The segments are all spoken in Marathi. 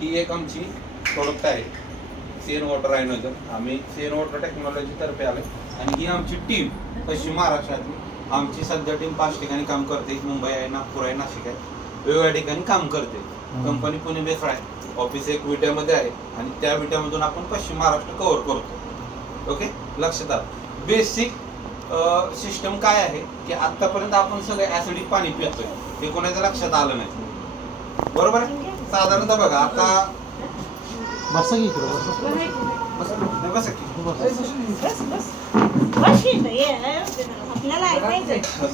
ही एक आमची प्रोडक्ट आहे सेन वॉटर आयनोजन. आम्ही सेन वॉटर टेक्नॉलॉजी तर्फे आलोय आणि ही आमची टीम पश्चिम महाराष्ट्रातली. आमची सध्या टीम 5 ठिकाणी काम करते. मुंबई आहे, नागपूर आहे, नाशिक आहे, वेगवेगळ्या ठिकाणी काम करते. कंपनी पुणे बेस्ड आहे. ऑफिस एक विट्यामध्ये आहे आणि त्या विट्यामधून आपण पश्चिम महाराष्ट्र कव्हर करतो. ओके, लक्षात आलं. बेसिक सिस्टम काय आहे की आतापर्यंत आपण सगळे ऍसिडिक पाणी पितोय, हे कोणाच्या लक्षात आलं नाही. बरोबर आहे. साधारणतः बघा आता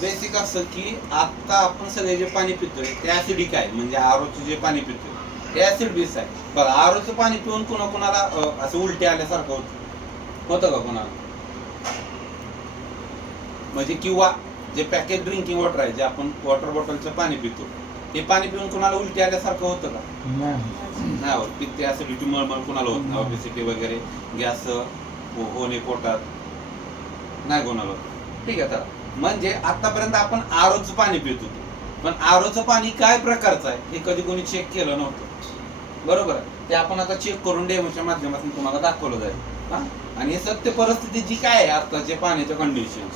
बेसिक असं की आता आपण सगळे जे पाणी पितोय ते ऍसिडिक आहे. म्हणजे आरोचं जे पाणी पितोय ते ऍसिड बेस आहे. बघा आरोचं पाणी पिऊन कुणाला असं उलटी आल्यासारखं होतं का कोणाला? म्हणजे किंवा जे पॅकेज ड्रिंकिंग वॉटर आहे, जे आपण वॉटर बॉटलचं पाणी पितो, ते पाणी पिऊन कुणाला उलटी आल्यासारखं होतं का? नाही होत. पित्त, ऍसिडिटी, मळमळ कुणाला होत नाही. ऑबेसिटी वगैरे, गॅस होणे पोटात नाही कोणाला होत. ठीक आहे. तर म्हणजे आतापर्यंत आपण आरोचं पाणी पित होतो, पण आरोचं पाणी काय प्रकारचं आहे हे कधी कोणी चेक केलं नव्हतं. बरोबर आहे. ते आपण आता चेक करून डेमोच्या माध्यमातून तुम्हाला दाखवलं जाईल. आणि सत्य परिस्थिती जी काय आहे आताच्या पाण्याच्या कंडिशन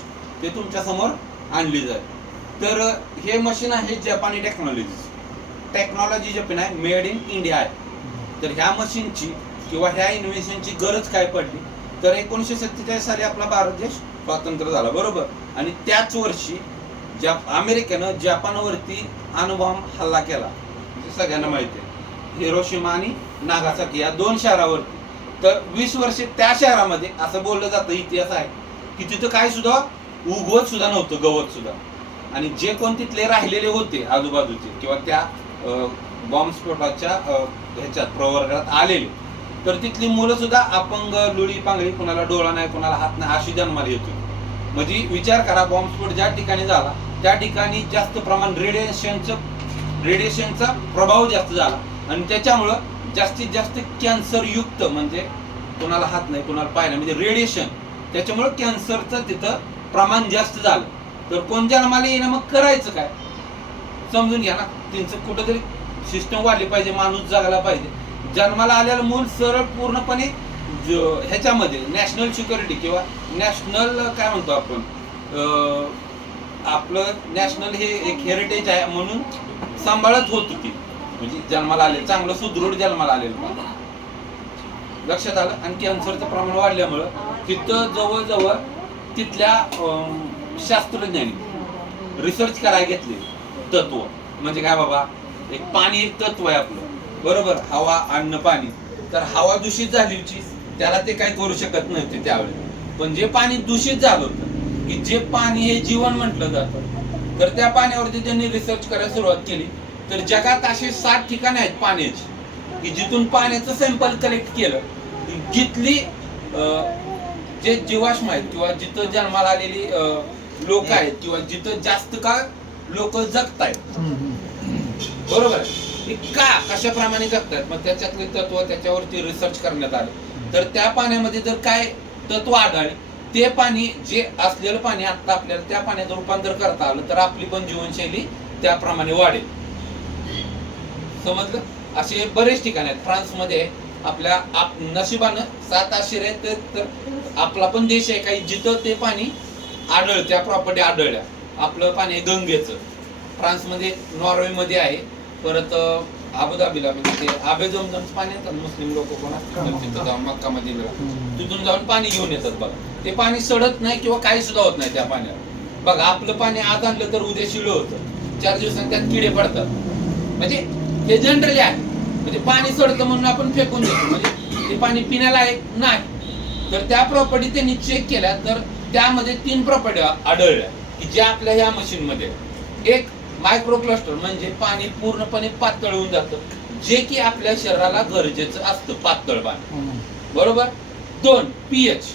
ते तुमच्या समोर आणली जाईल. तर हे मशीन आहे जपानी टेक्नॉलॉजी जपान आहे, मेड इन इंडिया आहे. तर ह्या मशीनची किंवा ह्या इन्व्हेन्शनची गरज काय पडली तर 1947 साली आपला भारत देश स्वातंत्र्य झाला. बरोबर. आणि त्याच वर्षी अमेरिकेनं जपानवरती अणुबॉम्ब हल्ला केला. सगळ्यांना माहिती आहे, हिरोशिमा आणि नागासाकी या 2 शहरावरती. तर 20 वर्षे त्या शहरामध्ये असं बोललं जातं, इतिहास आहे की तिथं काय सुद्धा उगवत सुद्धा नव्हतं, गवत सुद्धा. आणि जे कोण तिथले राहिलेले होते आजूबाजूचे किंवा त्या बॉम्बस्फोटाच्या ह्याच्यात प्रवर्गात आलेले, तर तिथली मुलं सुद्धा अपंग, लुळी पांगळी, कुणाला डोळा नाही, कुणाला हात नाही, अशी जन्माला येत होती. म्हणजे विचार करा, बॉम्बस्फोट ज्या ठिकाणी झाला त्या ठिकाणी जास्त प्रमाण रेडिएशनचा प्रभाव जास्त झाला आणि त्याच्यामुळं जास्तीत जास्त कॅन्सर युक्त, म्हणजे कुणाला हात नाही, कुणाला पाय नाही, म्हणजे रेडिएशन, त्याच्यामुळं कॅन्सरचं तिथं प्रमाण जास्त झालं. तर कोण जन्माला येणं, मग करायचं काय? समजून घ्या ना. त्यांचं कुठंतरी सिस्टम वाढली पाहिजे, माणूस जगायला पाहिजे. जन्माला आलेलं मूल सरळ पूर्णपणे ह्याच्यामध्ये नॅशनल सिक्युरिटी किंवा नॅशनल काय म्हणतो आपण, आपलं नॅशनल हे एक हेरिटेज आहे म्हणून सांभाळत होत होती. म्हणजे जन्माला आले चांगलं सुदृढ जन्माला आलेलं. लक्षात आलं. आणि कॅन्सरचं प्रमाण वाढल्यामुळं तिथं जवळजवळ तिथल्या शास्त्रज्ञांनी रिसर्च करायला घेतले. तत्व म्हणजे काय बाबा, एक पाणी एक तत्व आहे आपलं. बरोबर. हवा, अन्न, पाणी. तर हवा दूषित झाली होती, त्याला ते काय करू शकत नव्हते त्यावेळी. पण जे पाणी दूषित झालं होतं, की जे पाणी हे जीवन म्हटलं जातं, तर त्या पाण्यावरती त्यांनी रिसर्च करायला सुरुवात केली. तर जगात असे 7 ठिकाणे आहेत पाण्याची की जिथून पाण्याचं सॅम्पल कलेक्ट केलं, जिथली जे जीवाश्म आहेत किंवा जिथं जन्माला आलेली लोक आहेत किंवा जिथं जास्त काळ लोक जगतायत. बरोबर आहे. का कशाप्रमाणे जगतायत, मग त्याच्यातले तत्व त्याच्यावरती रिसर्च करण्यात आले. तर त्या पाण्यामध्ये जर काय तत्व आढळले, ते पाणी जे असलेलं पाणी आता आपल्याला त्या पाण्याचं रूपांतर करता आलं तर आपली पण जीवनशैली त्याप्रमाणे वाढेल. समजलं. असे बरेच ठिकाण आहेत. फ्रान्समध्ये आपल्या नशिबानं 7 आश्चर्य आहेत. तर आपला पण देश आहे काही जिथं ते पाणी आढळलं, त्या प्रॉपर्टी आढळल्या. आपलं पाणी गंगेचं फ्रान्समध्ये, नॉर्वेमध्ये आहे. परत अबुधाबीला म्हणजे ते आबेजमजमचं पाणी येतात मुस्लिम लोक कोण असतात तिथं जाऊन मक्कामध्ये तिथून जाऊन पाणी घेऊन येतात. बघा ते पाणी सडत नाही किंवा काही सुद्धा होत नाही त्या पाण्याला. बघा आपलं पाणी आज आणलं तर उद्या शिळ होतं, 4 दिवसांनी त्यात किडे पडतात. म्हणजे हे जनरली आहे. म्हणजे पाणी सडतं म्हणून आपण फेकून देतो, म्हणजे ते पाणी पिण्याला आहे नाही. तर त्या प्रॉपर्टी त्यांनी चेक केल्या तर त्यामध्ये 3 प्रॉपर्टी आढळल्या की ज्या आपल्या ह्या मशीन मध्ये. एक मायक्रो क्लस्टर, म्हणजे पाणी पूर्णपणे पातळ होऊन जातं, जे की आपल्या शरीराला गरजेचं असतं, पातळ पाणी. बरोबर. 2 पीएच,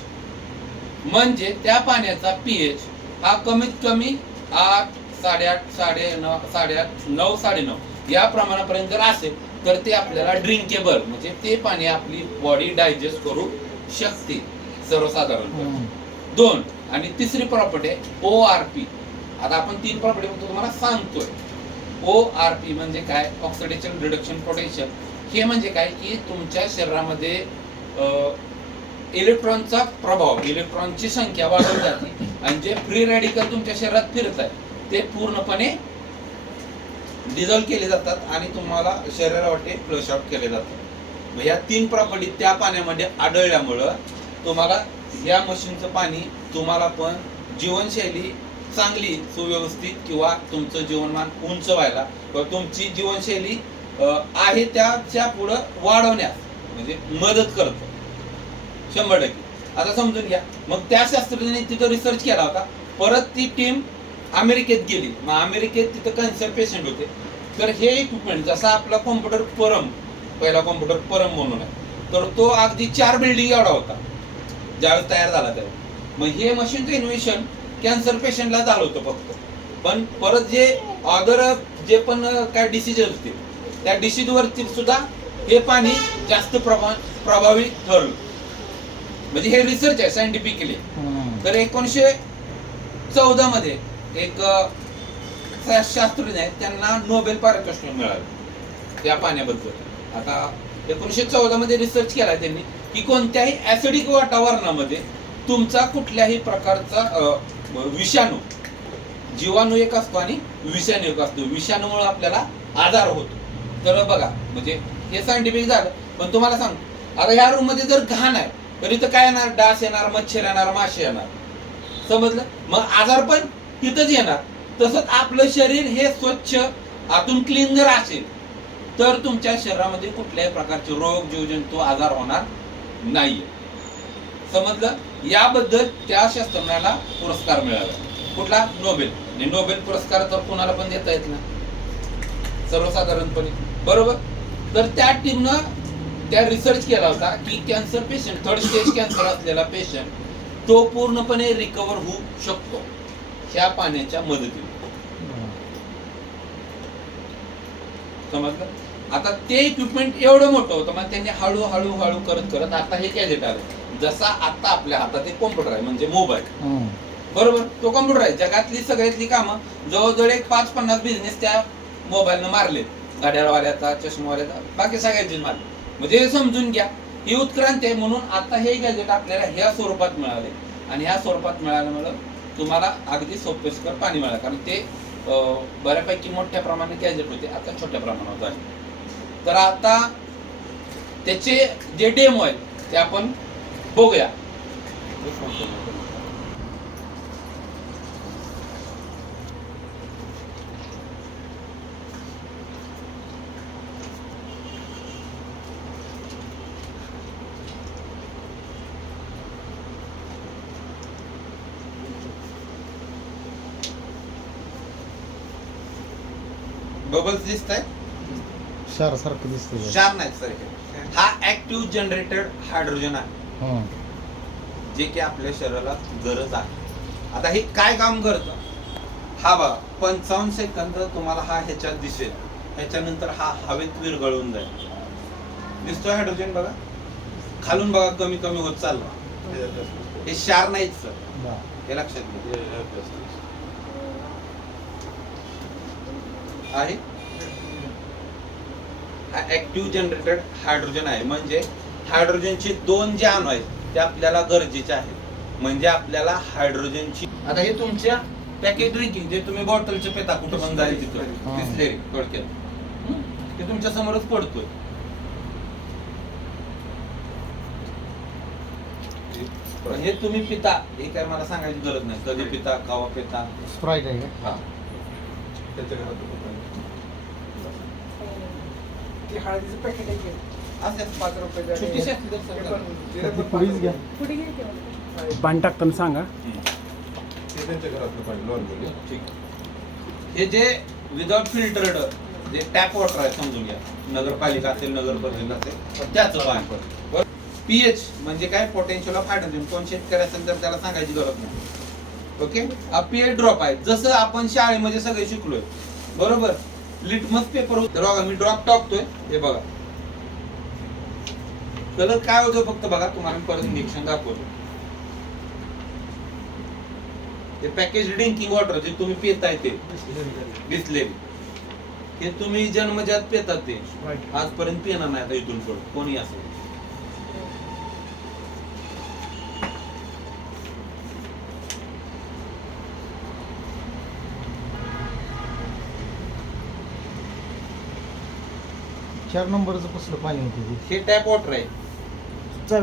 म्हणजे त्या पाण्याचा पीएच हा कमीत कमी 8, 8.5, 8.5, 9, 9.5 या प्रमाणापर्यंत जर असेल तर ते आपल्याला ड्रिंकेबल, म्हणजे ते पाणी आपली बॉडी डायजेस्ट करू शकते सर्वसाधारण. 2 आणि तिसरी प्रॉपर्टी आहे ORP. आता आपण 3 प्रॉपर्टी तुम्हाला सांगतोय. ORP म्हणजे काय, ऑक्सिडेशन रिडक्शन पोटेन्शियल. हे म्हणजे काय की तुमच्या शरीरामध्ये इलेक्ट्रॉनचा प्रभाव, इलेक्ट्रॉनची संख्या वाढवली जाते आणि जे फ्री रॅडिकल तुमच्या शरीरात फिरत आहे ते पूर्णपणे डिझॉल्व केले जातात आणि तुम्हाला शरीरावाटे फ्लश आउट केले जातात. या 3 प्रॉपर्टी त्या पाण्यामध्ये आढळल्यामुळं तुम्हाला या मशीनचं पाणी तुम्हाला पण जीवनशैली चांगली सुव्यवस्थित किंवा तुमचं जीवनमान उंच व्हायला किंवा तुमची जीवनशैली आहे त्याच्या पुढं वाढवण्यास म्हणजे मदत करतो 100%. आता समजून घ्या, मग त्या शास्त्रज्ञांनी तिथं रिसर्च केला होता. परत ती टीम अमेरिकेत गेली. मग अमेरिकेत तिथं कॅन्सर पेशंट होते. तर हे इक्विपमेंट जसा आपला कॉम्प्युटर परम, पहिला कॉम्प्युटर परम म्हणून आहे, तर तो अगदी 4 बिल्डिंग एवढा होता ज्यावेळेस तयार झाला त्यावेळेस. मग हे मशीनचं इन्व्हेन्शन कॅन्सर पेशंटला झालं होतं फक्त. पण परत जे अदर जे पण काय डिसीज असतील त्या डिसीज वरती सुद्धा हे पाणी जास्त प्रभावी ठरलं. म्हणजे हे रिसर्च आहे सायंटिफिकली. तर 1914 मध्ये एक शास्त्रज्ञ आहेत त्यांना नोबेल पारितोषिक मिळालं त्या पाण्याबद्दल. आता 1914 मध्ये रिसर्च केला त्यांनी की कोणत्याही ऍसिडिक वातावरणामध्ये तुमचा कुठल्याही प्रकारचा विषाणू, जीवाणू एक असतो आणि विषाणू एक असतो, विषाणूमुळे आपल्याला आजार होतो. तर बघा म्हणजे हे सायंटिफिक झालं. पण तुम्हाला सांगतो आता ह्या रूम मध्ये जर घाण आहे तर इथं काय येणार, डास येणार, मच्छर येणार, माशी येणार, समजलं. मग आजार पण तिथंच येणार. तसंच आपलं शरीर हे स्वच्छ आतून क्लीन जर असेल तर तुमच्या शरीरामध्ये कुठल्याही प्रकारचे रोग, जीवजंतू, आजार होणार नाहीये, समजलं. याबद्दल त्या शास्त्रज्ञाला पुरस्कार मिळाला. कुठला? नोबेल. आणि नोबेल पुरस्कार तर कोणाला पण देता येत नाही सर्वसाधारणपणे, बरोबर. तर त्या टीमनं त्या रिसर्च केला होता की cancer patient, 3rd stage cancer असलेला पेशंट तो पूर्णपणे रिकवर होऊ शकतो ह्या पाण्याच्या मदतीने, समजलं. आता ते इक्विपमेंट एवढं मोठं होतं मग त्यांनी हळूहळू करत आता हे गॅजेट आलं. जसा आता आपल्या हातात एक कॉम्प्युटर आहे म्हणजे मोबाईल, बरोबर. तो कॉम्प्युटर आहे. जगातली सगळ्यातली कामं जवळजवळ एक 5-50 बिझनेस त्या मोबाईलनं मारले. घड्याळवाल्याचा, चष्मावाल्याचा, बाकी सगळ्यांचे मारले. म्हणजे समजून घ्या ही उत्क्रांती आहे. म्हणून आता हे गॅजेट आपल्याला ह्या स्वरूपात मिळाले आणि ह्या स्वरूपात मिळाल्यामुळं तुम्हाला अगदी सोपेस्कर पाणी मिळालं. कारण ते बऱ्यापैकी मोठ्या प्रमाणात गॅजेट होते, आता छोट्या प्रमाणात आहे. तर आता त्याचे जे डेमो आहेत ते आपण बघूया. बबल्स दिसत आहे, क्षार सारखं दिसतंय. क्षार नाही सर, हा ऍक्टिव्ह जनरेटेड हायड्रोजन आहे जे की आपल्या शरीराला गरज आहे. आता हे काय काम करतं हा बघा. 55 सेकंद तुम्हाला हा ह्याच्यात दिसेल, ह्याच्यानंतर हा हवेत विरघळून जाईल. दिसतोय हायड्रोजन बघा, खालून बघा कमी कमी होत चाललं. हे क्षार नाहीच सर, हे लक्षात घ्या. आहे हा ऍक्टिव्ह जनरेटेड हायड्रोजन आहे. म्हणजे हायड्रोजनचे 2 जे अणू आहेत ते आपल्याला गरजेचे आहेत. म्हणजे आपल्याला हायड्रोजनची, आता हे तुमच्या पॅकेज ड्रिंकिंग जे तुम्ही बॉटलचे पेता कुठं पण जाईल तिथं दिसले थोडक्यात ते तुमच्या समोरच पडतोय. हे तुम्ही पिता हे काय मला सांगायची गरज नाही, कधी पिता, कावा पिता. स्प्राईट आहे का? हा हळदीचं पॅकेट आहे असं 5 रुपये. छोटीशी पुढीच घ्या. पाणी टाकताना सांगा. हे जे विदाउट फिल्टर्ड जे टॅप वॉटर आहे समजून घ्या, नगरपालिका असेल, नगर परिषद असेल त्याचं पाणी. पीएच म्हणजे काय, पोटेन्शियल ऑफ हायड्रोजन. कोण शेतकरी असेल तर त्याला सांगायची गरज नाही. ओके, हा पीएच ड्रॉप आहे. जसं आपण शाळेमध्ये सगळे शिकलोय, बरोबर. लिटमस पेपर तर बघा मी ड्रॉप टाकतोय, हे बघा कलर काय होतं फक्त बघा. तुम्हाला परत निरीक्षण दाखवतो. हे पॅकेज ड्रिंकिंग वॉटर जे तुम्ही पिताय ते बिसलेरी, हे तुम्ही जन्मजात पेतात ते Right. आजपर्यंत पिणार नाही आता इथून पुढे कोणी असेल. चार नंबरचं कसलं पाणी होतं हे टॅप वॉटर आहे. ते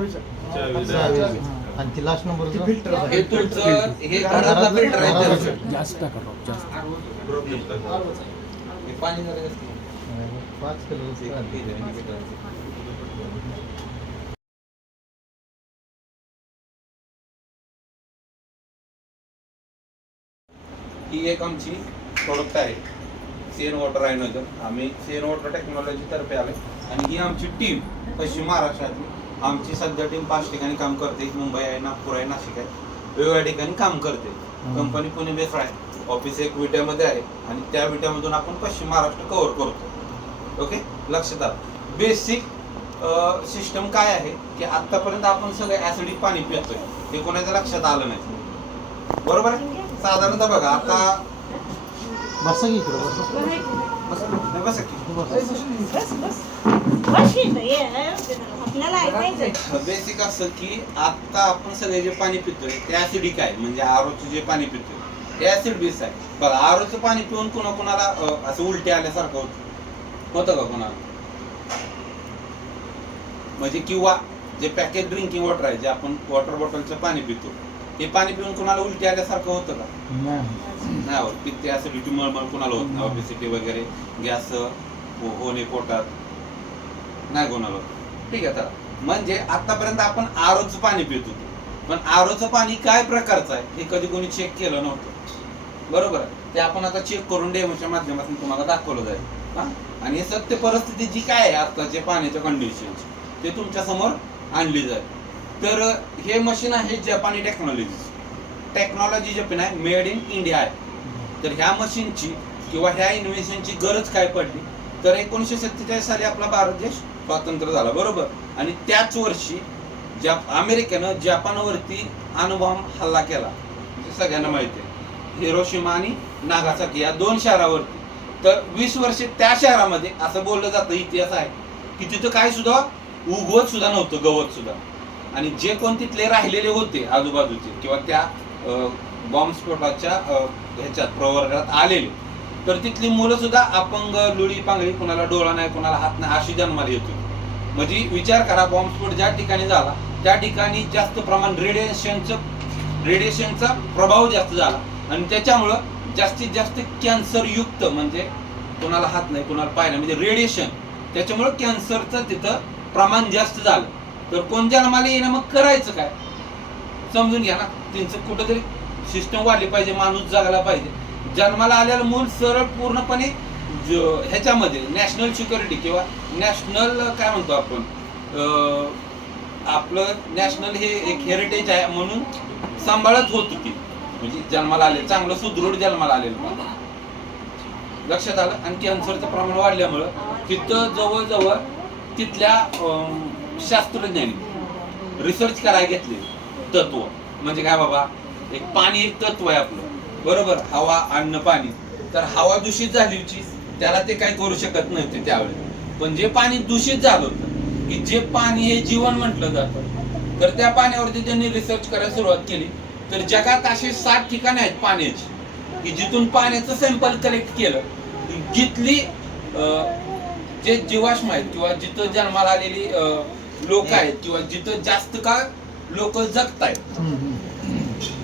आणि ती लास्ट नंबरचं फिल्टर हे तुमचं हे घरातलं फिल्टर आहे घरातलं. त्याचं. जास्त टाका राव, जास्त. हे पाणी जरा जास्त. 5 किलो ही एक आमची प्रोडक्ट आहे सेन वॉटर आयनोजन. आम्ही सेन वॉटर टेक्नॉलॉजी तर्फे आले आणि ही आमची टीम पश्चिम महाराष्ट्रातली आमची सध्या टीम 5 ठिकाणी काम करते. मुंबई आहे, नागपूर आहे, नाशिक आहे, वेगवेगळ्या ठिकाणी काम करते. कंपनी पुणे बेस्ड आहे. ऑफिस एक विट्यामध्ये आहे आणि त्या विट्यामधून आपण पश्चिम महाराष्ट्र कव्हर करतो. ओके, लक्षात आलं. बेसिक सिस्टम काय आहे की आतापर्यंत आपण सगळं ऍसिडिक पाणी पितोय हे कोणाच्या लक्षात आलं नाही. बरोबर आहे. साधारणतः बघा आता बसा की इकडं बसा की आपल्याला ऐकायचं बेसिक असं की आता आपण सगळे जे पाणी पितोय ते ऍसिडिक आहे. म्हणजे आरोचं जे पाणी पितोय ते ऍसिड बेस आहे. बघा आरोचं पाणी पिऊन कोणाला असं उलटी आल्यासारखं होतं का कोणाला? म्हणजे किंवा जे पॅकेज ड्रिंकिंग वॉटर आहे जे आपण वॉटर बॉटलचं पाणी पितो ते पाणी पिऊन कोणाला उलटी आल्यासारखं होतं का? नाही होत. पित्त ऍसिडिटी मळमळ कोणाला होत नाही. ऑबेसिटी वगैरे गॅस होणे पोटात नाही कोणाला होत. ठीक आहे. तर म्हणजे आतापर्यंत आपण आरोचं पाणी पितो पण आरोचं पाणी काय प्रकारचं आहे हे कधी कोणी चेक केलं नव्हतं. बरोबर आहे. ते आपण आता चेक करून डेमोच्या माध्यमातून तुम्हाला दाखवलं जाईल. हा, आणि सत्य परिस्थिती जी काय आहे आताच्या पाण्याच्या कंडिशनची ते तुमच्या समोर आणली जाईल. तर हे मशीन आहे जपानी टेक्नॉलॉजी जपान आहे, मेड इन इंडिया आहे. तर ह्या मशीनची किंवा ह्या इन्व्हेन्शनची गरज काय पडली तर 1947 साली आपला भारत देश स्वातंत्र्य झाला. बरोबर. आणि त्याच वर्षी अमेरिकेनं जपानवरती अणुबॉम्ब हल्ला केला. सगळ्यांना माहिती आहे, हिरोशिमा आणि नागासाकी या 2 शहरावरती. तर 20 वर्षे त्या शहरामध्ये असं बोललं जातं, इतिहास आहे की तिथं काय सुद्धा उगवत सुद्धा नव्हतं, गवत सुद्धा. आणि जे कोण तिथले राहिलेले होते आजूबाजूचे किंवा त्या बॉम्बस्फोटाच्या ह्याच्यात प्रवर्गात आलेले तर तिथली मुलं सुद्धा अपंग, लुळी पांगळी, कुणाला डोळा नाही, कुणाला हात नाही अशी जन्माला येत होती. म्हणजे विचार करा, बॉम्बस्फोट ज्या ठिकाणी झाला त्या ठिकाणी जास्त प्रमाण रेडिएशनचा प्रभाव जास्त झाला आणि त्याच्यामुळं जास्तीत जास्त कॅन्सर युक्त म्हणजे कुणाला हात नाही, कुणाला पाय नाही, म्हणजे रेडिएशन त्याच्यामुळं कॅन्सरचं तिथं प्रमाण जास्त झालं. तर कोण जन्माला येणं मग करायचं काय समजून घ्या ना. त्यांचं कुठंतरी सिस्टम वाढली पाहिजे, माणूस जगायला पाहिजे. जन्माला आलेलं मूल सरळ पूर्णपणे ह्याच्यामध्ये नॅशनल सिक्युरिटी किंवा नॅशनल काय म्हणतो आपण आपलं नॅशनल हे एक हेरिटेज आहे म्हणून सांभाळत होत होती. म्हणजे जन्माला आले चांगलं सुदृढ जन्माला आलेलं लक्षात आलं. आणि कॅन्सरचं प्रमाण वाढल्यामुळं तिथं जवळजवळ तिथल्या शास्त्रज्ञांनी रिसर्च करायला घेतले तत्व. म्हणजे काय बाबा, एक पाणी एक तत्व आहे आपलं. बरोबर. हवा, अन्न, पाणी. तर हवा दूषित झाली होती त्याला ते काही करू शकत नव्हते त्यावेळी. पण जे पाणी दूषित झालं होतं की जे पाणी हे जीवन म्हटलं जातं तर त्या पाण्यावरती त्यांनी रिसर्च करायला सुरुवात केली. तर जगात असे 7 ठिकाणे आहेत पाण्याची की जिथून पाण्याचं सॅम्पल कलेक्ट केलं. जिथली जे जीवाश्म आहेत किंवा जिथं जन्माला आलेली लोक आहेत किंवा जिथं जास्त काळ लोक जगतायत.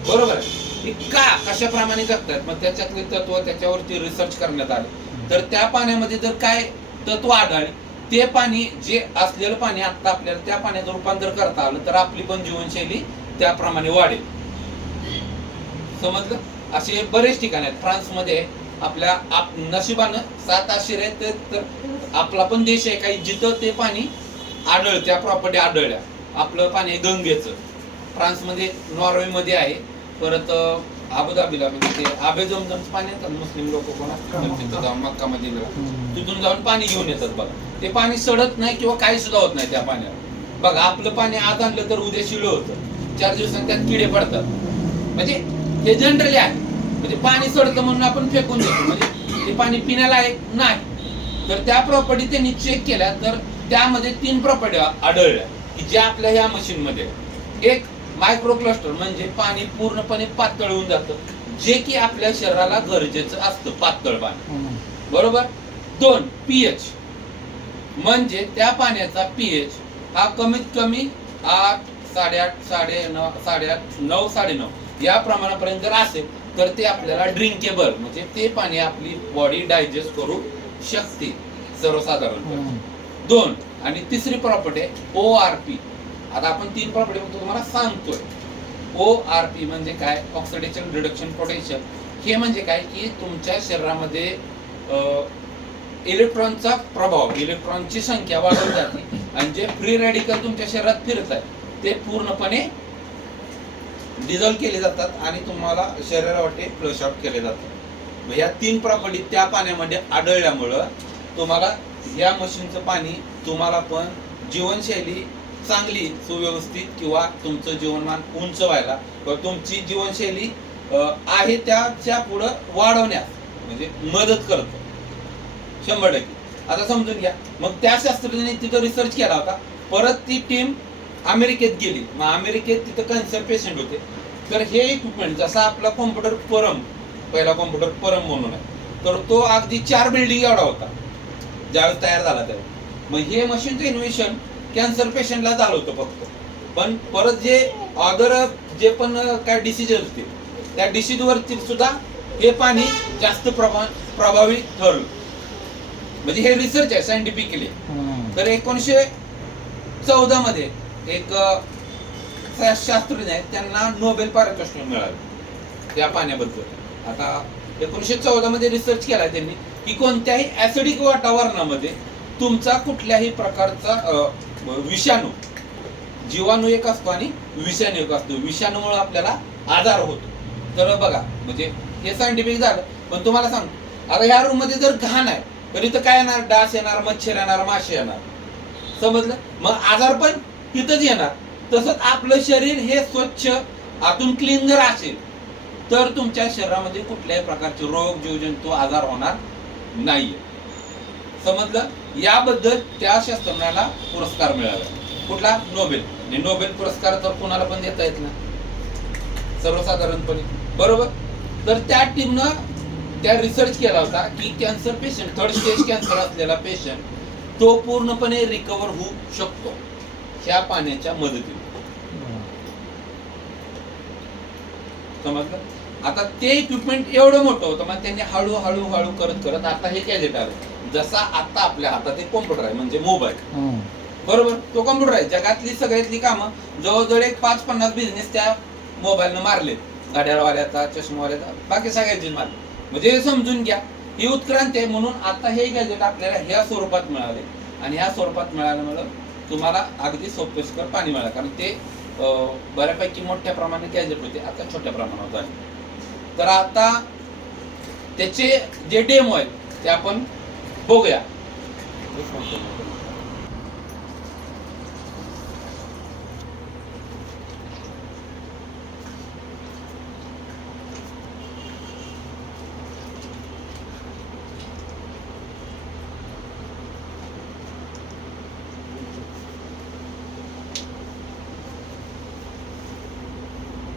बरोबर आहे. का कशाप्रमाणे जगतायत मग त्याच्यातले तत्व त्याच्यावरती रिसर्च करण्यात आले. तर त्या पाण्यामध्ये जर काय तत्व आढळले ते पाणी जे असलेलं पाणी आता आपल्याला त्या पाण्याचं रूपांतर करता आलं तर आपली पण जीवनशैली त्याप्रमाणे वाढेल. समजलं. असे बरेच ठिकाण आहेत. फ्रान्समध्ये आपल्या नशिबानं 7 आश्चर्य आहेत. तर आपला पण देश आहे काही जिथं ते पाणी आढळलं, त्या प्रॉपर्टी आढळल्या. आपलं पाणी गंगेचं फ्रान्समध्ये, नॉर्वेमध्ये आहे. परत अबुधाबीला म्हणजे ते आबे जमजमचं पाणी येतात मुस्लिम लोक कोण तिथं जाऊन मक्का मदीनाला तिथून जाऊन पाणी घेऊन येतात. बघा ते पाणी सडत नाही किंवा काही सुद्धा होत नाही त्या पाण्यावर. बघा आपलं पाणी आज आणलं तर उद्या शिळ होतं, 4 दिवसांनी त्यात किडे पडतात. म्हणजे हे जनरली आहे. म्हणजे पाणी सडतं म्हणून आपण फेकून देतो म्हणजे ते पाणी पिण्याला नाही. तर त्या प्रॉपर्टी त्यांनी चेक केल्या तर त्यामध्ये 3 प्रॉपर्टी आढळल्या की ज्या आपल्या ह्या मशीन मध्ये आहेत. एक मायक्रो क्लस्टर म्हणजे पाणी पूर्णपणे पातळ होऊन जातं जे की आपल्या शरीराला गरजेचं असतं पातळ पाणी, बरोबर. 2 पीएच म्हणजे त्या पाण्याचा पीएच हा कमीत कमी 8, 8.5, 9.5, 9.5 या प्रमाणापर्यंत जर असेल तर ते आपल्याला ड्रिंकेबल म्हणजे ते पाणी आपली बॉडी डायजेस्ट करू शकते सर्वसाधारण. 2 आणि तिसरी प्रॉपर्टी ORP. आता आपण 3 प्रॉपर्टी फक्त तुम्हाला सांगतोय. ORP म्हणजे काय, ऑक्सिडेशन रिडक्शन पोटेन्शियल. हे म्हणजे काय की तुमच्या शरीरामध्ये इलेक्ट्रॉनचा प्रभाव, इलेक्ट्रॉनची संख्या वाढवली जाते आणि जे फ्री रॅडिकल तुमच्या शरीरात फिरत आहे ते पूर्णपणे डिझॉल्व केले जातात आणि तुम्हाला शरीरावाटे फ्लश आउट केले जातात. ह्या 3 प्रॉपर्टी त्या पाण्यामध्ये आढळल्यामुळं तुम्हाला या मशीनचं पाणी तुम्हाला पण जीवनशैली चांगली सुव्यवस्थित किंवा तुमचं जीवनमान उंच व्हायला किंवा तुमची जीवनशैली आहे त्याच्या पुढं वाढवण्यास म्हणजे मदत करतं 100%. आता समजून घ्या, मग त्या शास्त्रज्ञांनी तिथं रिसर्च केला होता. परत ती टीम अमेरिकेत गेली. मग अमेरिकेत तिथं कॅन्सर पेशंट होते. तर हे इक्विपमेंट जसा आपला कॉम्प्युटर परम, पहिला कॉम्प्युटर परम म्हणून आहे, तर तो अगदी 4 बिल्डिंग एवढा होता ज्यावेळेस तयार झाला त्यावेळेस. मग हे मशीनचं इन्व्हेन्शन कॅन्सर पेशंटला झालं होतं फक्त. पण परत जे अदर जे पण काय डिसीज होते त्या डिसीज वरती सुद्धा हे पाणी जास्त प्रभावी ठरलं. म्हणजे हे रिसर्च आहे सायंटिफिकली. तर 1914 मध्ये एक शास्त्रज्ञ आहेत त्यांना नोबेल पारितोषिक मिळालं त्या पाण्याबद्दल. आता 1914 मध्ये रिसर्च केला त्यांनी की कोणत्याही ऍसिडिक वातावरणामध्ये तुमचा कुठल्याही प्रकारचा विषाणू, जीवाणू एक असतो आणि विषाणू एक असतो, विषाणूमुळे आपल्याला आजार होतो. तर बघा म्हणजे हे सायंटिफिक झालं. पण तुम्हाला सांगतो आता ह्या रूम मध्ये जर घाण आहे तर इथं काय येणार, डास येणार, मच्छर येणार, माशी येणार, समजलं. मग आजार पण तिथंच येणार. तसंच आपलं शरीर हे स्वच्छ आतून क्लीन जर असेल तर तुमच्या शरीरामध्ये कुठल्याही प्रकारचे रोग, जीवजंतू, आजार होणार नाहीये, समजलं. याबद्दल त्या शास्त्रज्ञाला पुरस्कार मिळाला. कुठला, नोबेल. आणि नोबेल पुरस्कार तर कोणाला पण देता येत नाही सर्वसाधारणपणे, बरोबर. तर त्या टीमनं त्या रिसर्च केला होता की cancer patient, 3rd stage cancer असलेला पेशंट तो पूर्णपणे रिकवर होऊ शकतो ह्या पाण्याच्या मदतीने, समजलं. आता ते इक्विपमेंट एवढं मोठं होतं मग त्यांनी हळूहळू करत आता हे गॅजेट आलं. जसा आता आपल्या हातात एक कॉम्प्युटर आहे म्हणजे मोबाईल, बरोबर. तो कॉम्प्युटर आहे. जगातली सगळ्यातली कामं जवळजवळ एक 5-50 बिझनेस त्या मोबाईलनं मारले. घड्याळवाल्याचा, चष्मावाल्याचा, बाकी सगळ्याची मारले. म्हणजे समजून घ्या ही उत्क्रांती आहे. म्हणून आता हे गॅजेट आपल्याला ह्या स्वरूपात मिळाले आणि ह्या स्वरूपात मिळाल्यामुळे तुम्हाला अगदी सोपस्कर पाणी मिळालं. कारण ते बऱ्यापैकी मोठ्या प्रमाणात गॅजेट होते, आता छोट्या प्रमाणात आहे. तर आता त्याचे जे डेमो आहेत ते आपण बघूया.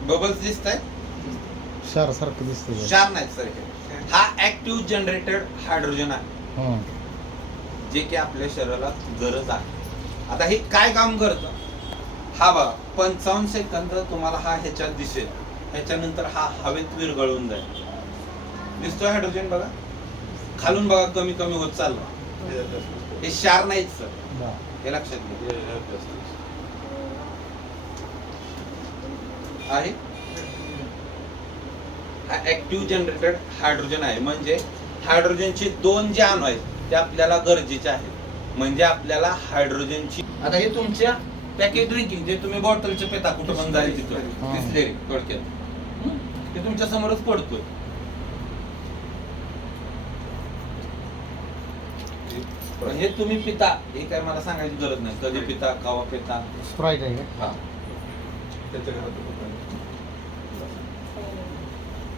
बबल्स दिसत आहे, क्षार सारखं दिसतंय. क्षार नाही सर. हा ऍक्टिव्ह जनरेटेड हायड्रोजन आहे जे की आपल्या शरीराला गरज आहे. आता हे काय काम करतं हा बघा. 55 सेकंद तुम्हाला हा ह्याच्यात दिसेल. ह्याच्यानंतर हा हवेत विरघळून जाईल. दिसतोय हायड्रोजन बघा. खालून बघा कमी कमी होत चाललं. हे क्षार नाहीच सर, हे लक्षात घ्या. आहे हा ऍक्टिव्ह जनरेटेड हायड्रोजन आहे. म्हणजे हायड्रोजनचे 2 जे अणू आहेत ते आपल्याला गरजेचे आहेत. म्हणजे आपल्याला हायड्रोजनची, आता हे तुमच्या पॅकेज ड्रिंकिंग जे तुम्ही बॉटलचे पेता कुठं पण जाईल तिथं बिसलेरी थोडक्यात ते तुमच्या समोरच पडतोय. हे तुम्ही पिता हे काय मला सांगायची गरज नाही. कधी पिता, कवा पिता. स्प्राईट आहे का? हा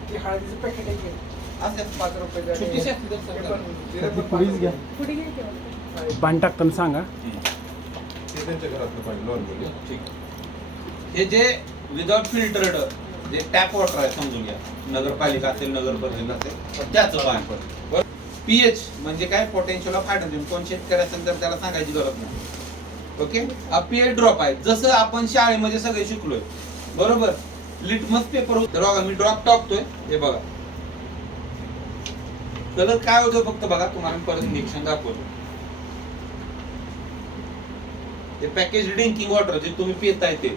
ते हळदीचं पॅकेट आहे. असे ₹5 छोटीशी असते तर हे सरकार. पण त्यातली पुढीच घ्या. पुढे घ्यायचे वाटतं. पाणी टाकताना सांगा. ते त्यांच्या घरातलं पाणी नॉर्मली. ठीक. हे जे विदाउट फिल्टर्ड जे टॅप वॉटर आहे समजून घ्या, नगरपालिका असेल नगर परिषद असेल त्याचं पाणी. पीएच म्हणजे काय, पोटेन्शियल ऑफ हायड्रोजन. कोण शेतकरी असेल तर त्याला सांगायची गरज नाही. ओके, हा पीएच ड्रॉप आहे. जसं आपण शाळेमध्ये सगळे शिकलोय बरोबर, लिटमस पेपर तर बघा मी ड्रॉप टाकतोय, हे बघा कलर काय होतो फक्त बघा, तुम्हाला मी परत निरीक्षण दाखवतो. ते पॅकेज ड्रिंकिंग वॉटर जे तुम्ही पिताय ते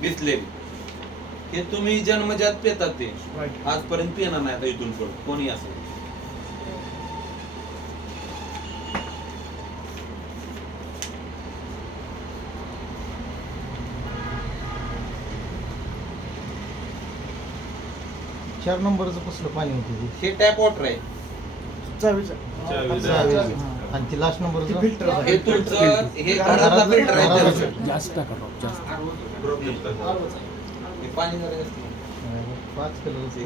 बिसलेरी, हे तुम्ही जन्मजात पितात ते आजपर्यंत पिणार नाही आता इथून पुढे कोणी असेल. चार नंबरचं कसलं पाणी होतं हे टॅप वॉटर आहे. ते? आणि ती लास्ट नंबरचं फिल्टर हे तुमचं हे घरातलं फिल्टर आहे त्याचं. जास्त टाका ड्रॉप जास्त. हे पाणी जरा जास्त. 5 कलरचं.